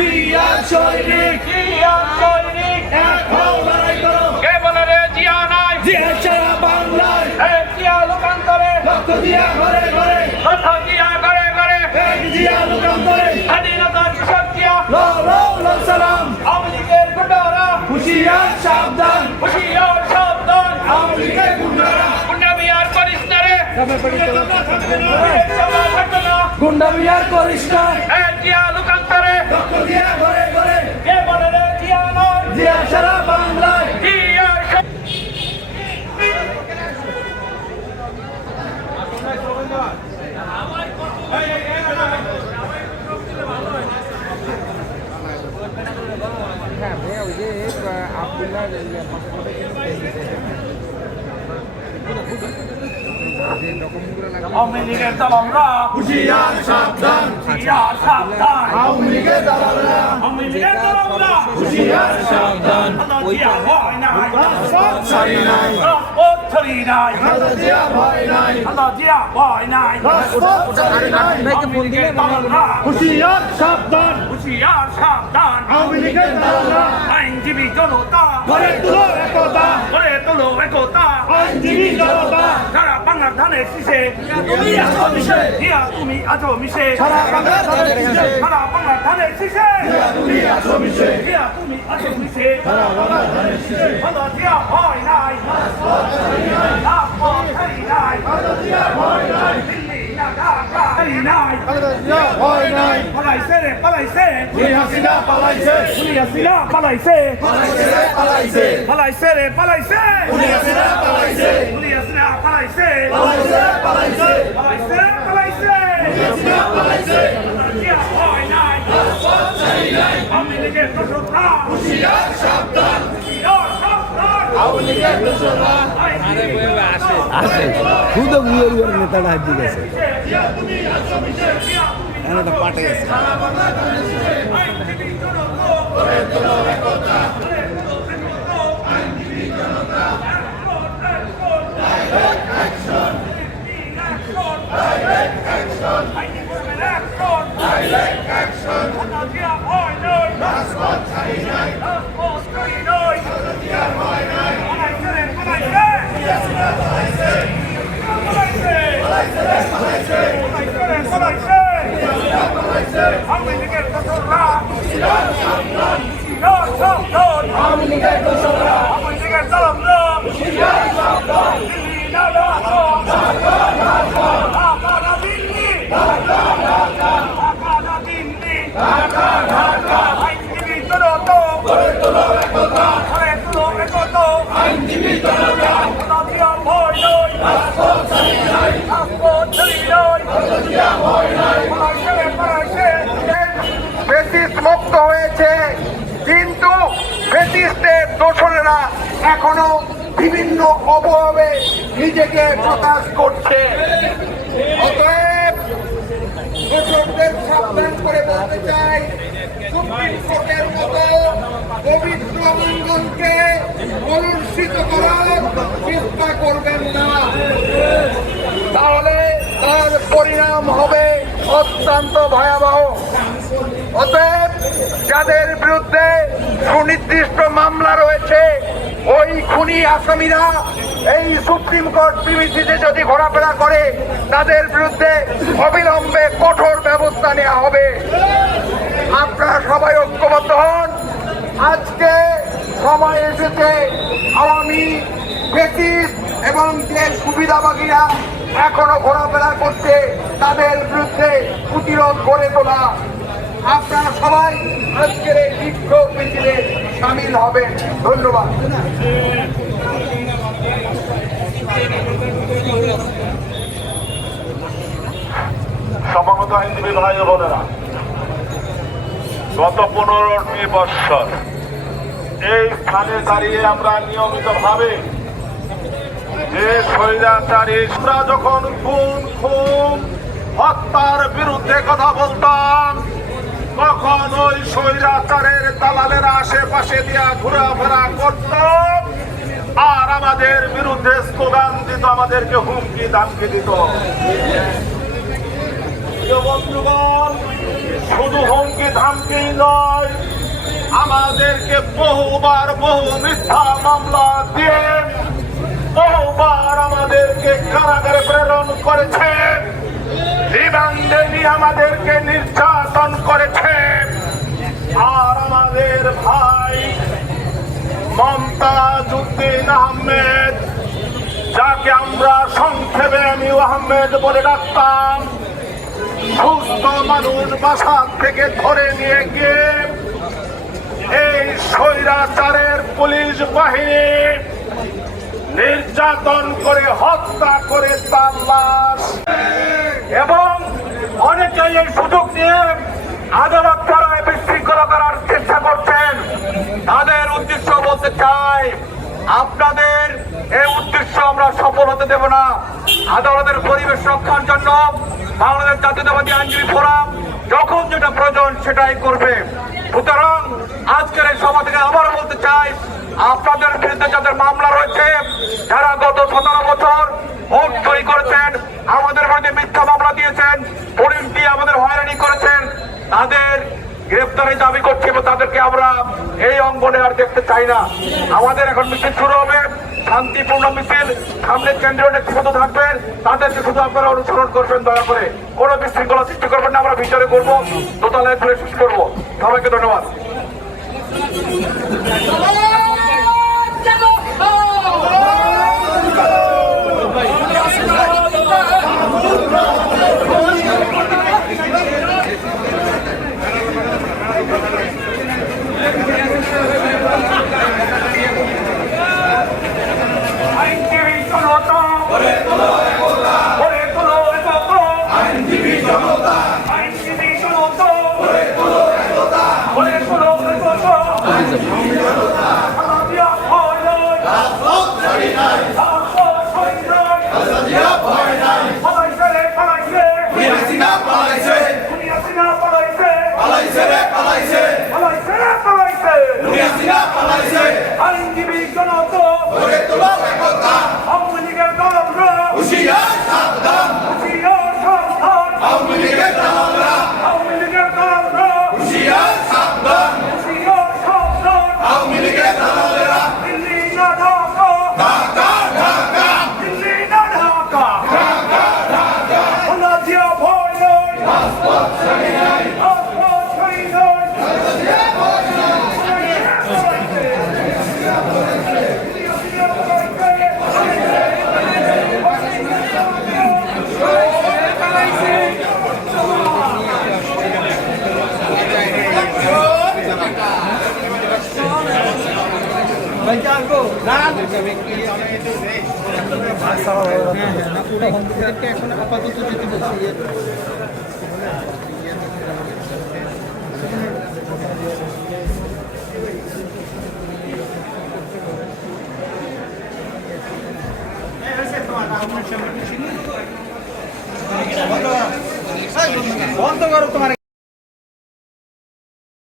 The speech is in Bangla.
জিয়ার সৈনিক জিয়ার সৈনিক এক হও লড়াই করো কে বলে রে জিয়া নাই জিয়া ছাড়া বাংলায় এক জিয়া লোকান্তরে রক্ত দিয়া ঘরে ঘরে কথা জিয়া ঘরে ঘরে এক জিয়া লোকান্তরে স্বাধীনতার কৃষক জিয়া লো সালাম আওয়ামী লীগের গুন্ডারা হুশিয়ার সাবধান হুশিয়ার সাবধান আওয়ামী লীগের গুন্ডারা গুন্ডামি আর করিস না রে সভা থাকবে না গুন্ডামি আর করিস না এক জিয়া লোকান্তরে রক্ত দিয়া ঘরে ঘরে কে বলে রে জিয়া নয় জিয়া ছাড়া বাংলায় জিয়ার হ্যাঁ ভাইয়া ওই যে আবদুল্লাহ ডকুমেন্টগুলো লাগবে আওয়ামী লীগের দলমরা হুশিয়ার সাবধান জিয়ার সাবধান আওয়ামী লীগের দালালরা আওয়ামী লীগের দলমরা হুশিয়ার সাবধান জিয়া ভয় নাই রাজপথ ছাড়ি নাই রাজপথ ছাড়ি নাই জিয়া ভয় নাই জিয়া ভয় নাই রাজপথ ছাড়ি নাই ভাইকে ফোন দিলে দলমরা হুশিয়ার সাবধান হুশিয়ার সাবধান আওয়ামী লীগের দালালরা আইনজীবী জনতা গড়ে তুলো একতা গড়ে তোলো একতা আইনজীবী জনতা সারা বাংলার ধানের শীষে তুমি আছো মিশে দিয়া তুমি আছো মিশে সারা বাংলার ধানের শীষে সারা বাংলার ধানের শীষে তুমি আছো মিশে দিয়া তুমি আছো মিশে সারা বাংলার ধানের শীষে জিয়া ভয় নাই রাজপথ ছাড়ি নাই জিয়া ভয় নাই দিল্লি না ঢাকা ছাড়ি নাই জিয়া ভয় নাই পালাইছে রে পালাইছে হাসিনা পালাইছে হাসিনা পালাইছে পালাইছে পালাইছে রে পালাইছে হাসিনা পালাইছে হাসিনা পালাইছে পালাইছে পালাইছে পালাইছে পালাইছে হাসিনা পালাইছে জিয়া ভয় নাই রাজপথ ছাড়ি নাই আওয়ামী লীগের দোষরা হুশিয়ার সাবধান জিয়ার সাবধান আওয়ামী লীগের দোষরা আসে খুদ বুয়ের নেতাটা হাজির গেছে জিয়া তুমি আছো মিশে এখানে তো পাটে গেছে সারা বাংলার ধানের শীষে আইনজীবী জনতা গড়ে তুলো একতা আইনজীবী জনতা action direct action direct action Zia ভয় নাই রাজপথ ছাড়ি নাই রাজপথ ছাড়ি নাই জিয়া ভয় নাই পালাইছে রে পালাইছে হাসিনা পালাইছে পালাইছে পালাইছে রে পালাইছে পালাইছে রে পালাইছে হাসিনা পালাইছে আওয়ামী লীগের দোষরা হুশিয়ার সাবধান জিয়ার সাবধান আওয়ামী লীগের দোষরা আওয়ামী লীগের দলমরা হুশিয়ার সাবধান দিল্লি না ঢাকা ঢাকা না দিল্লি ঢাকা না দিল্লি আইনজীবী জনতা গড়ে তুলো একতা গড়ে তুলো একতা আইনজীবী জনতা জিয়া ভয় নাই রাজপথ ছাড়ি নাই রাজপথ ছাড়ি নাই জিয়া ভয় নাই পালাইছে রে পালাইছে ফেসিস্ট মুক্ত হয়েছে, কিন্তু ফেসিস্টের দোসরেরা এখনো বিভিন্ন অবয়বে নিজেকে প্রকাশ করছে। অতএব দোসরদের সাবধান করে বলতে চাই, সুপ্রিম কোর্টের মতো পবিত্র অঙ্গনকে কলুষিত করার চেষ্টা করবেন না, তাহলে তার পরিণাম হবে অত্যন্ত ভয়াবহ। অতএব যাদের বিরুদ্ধে সুনির্দিষ্ট মামলা রয়েছে, ওই খুনি আসামিরা এই সুপ্রিম কোর্ট প্রিমিসিসে যদি ঘোরাফেরা করে, তাদের বিরুদ্ধে অবিলম্বে কঠোর ব্যবস্থা নেওয়া হবে। আপনারা সবাই ঐক্যবদ্ধ হন। আজকে সময় এসেছে আওয়ামী ফেসিস্ট এবং যে সুবিধাবাগীরা এখনো ঘোরাফেরা করছে, তাদের বিরুদ্ধে প্রতিরোধ গড়ে তোলা। আপনারা সবাই আজকের এই বিক্ষোভ মিছিলে সামিল হবেন। ধন্যবাদ। সমাগত আইনজীবী ভাই ও বোনেরা, গত 15টি বৎসর এই স্থানে দাঁড়িয়ে আমরা নিয়মিতভাবে যে স্বৈরাচারীরা যখন খুন হত্যার বিরুদ্ধে কথা বলতাম, তখন ওই স্বৈরাচারের দালালেরা আশেপাশে দিয়া ঘোরাফেরা করত আর আমাদের বিরুদ্ধে স্লোগান দিত, আমাদেরকে হুমকি দামকি দিত। বন্ধুগণ, শুধু হুমকি ধামকি নয়, আমাদেরকে বহুবার বহু মিথ্যা মামলা দিয়ে বহুবার আমাদেরকে কারাগারে প্রেরণ করেছে, রিমান্ডে নিয়ে আমাদেরকে নির্যাতন করেছে। আর আমাদের ভাই মমতাজ উদ্দিন আহমেদ, যাকে আমরা সংক্ষেপে আমি আহমেদ বলে ডাকতাম, সুস্থ মানুষ বাসা থেকে ধরে নিয়ে গিয়ে এই স্বৈরাচারের পুলিশ বাহিনী নির্যাতন করে হত্যা করে তার লাশ, এবং অনেকেই এই সুযোগ নিয়ে আদালত ছাড়াই বিশৃঙ্খলা করার চেষ্টা করছেন। তাদের উদ্দেশ্য বলতে চাই, আপনাদের এই উদ্দেশ্য আমরা সফল হতে দেব না। আদালতের পরিবেশ রক্ষার জন্য বাংলাদেশ জাতীয়তাবাদী আইনজীবী ফোরাম যখন যেটা প্রয়োজন সেটাই করবে। সুতরাং আজকের এই সভা থেকে আবারও বলতে চাই, আপনাদের বিরুদ্ধে যাদের মামলা রয়েছে, যারা গত 17 বছর ভোট চুরি করেছেন, আমাদের বিরুদ্ধে মিথ্যা মামলা দিয়েছেন, পুলিশ দিয়ে আমাদের হয়রানি করেছেন, তাদের গ্রেফতারি দাবি করছি এবং তাদেরকে আমরা এই অঙ্গনে আর দেখতে চাই না। আমাদের এখন মিছিল শুরু হবে, শান্তিপূর্ণ মিছিল। সামনে কেন্দ্রীয় নেতৃত্ব থাকবেন, তাদেরকে শুধু আপনারা অনুসরণ করবেন। দয়া করে কোনো বিশৃঙ্খলা সৃষ্টি করবেন না। আমরা বিচারে করবো, দোতলায় ঘুরে শেষ করবো। সবাইকে ধন্যবাদ। এখন আপাতত যেতে বলছি। বন্ধ করো তোমার।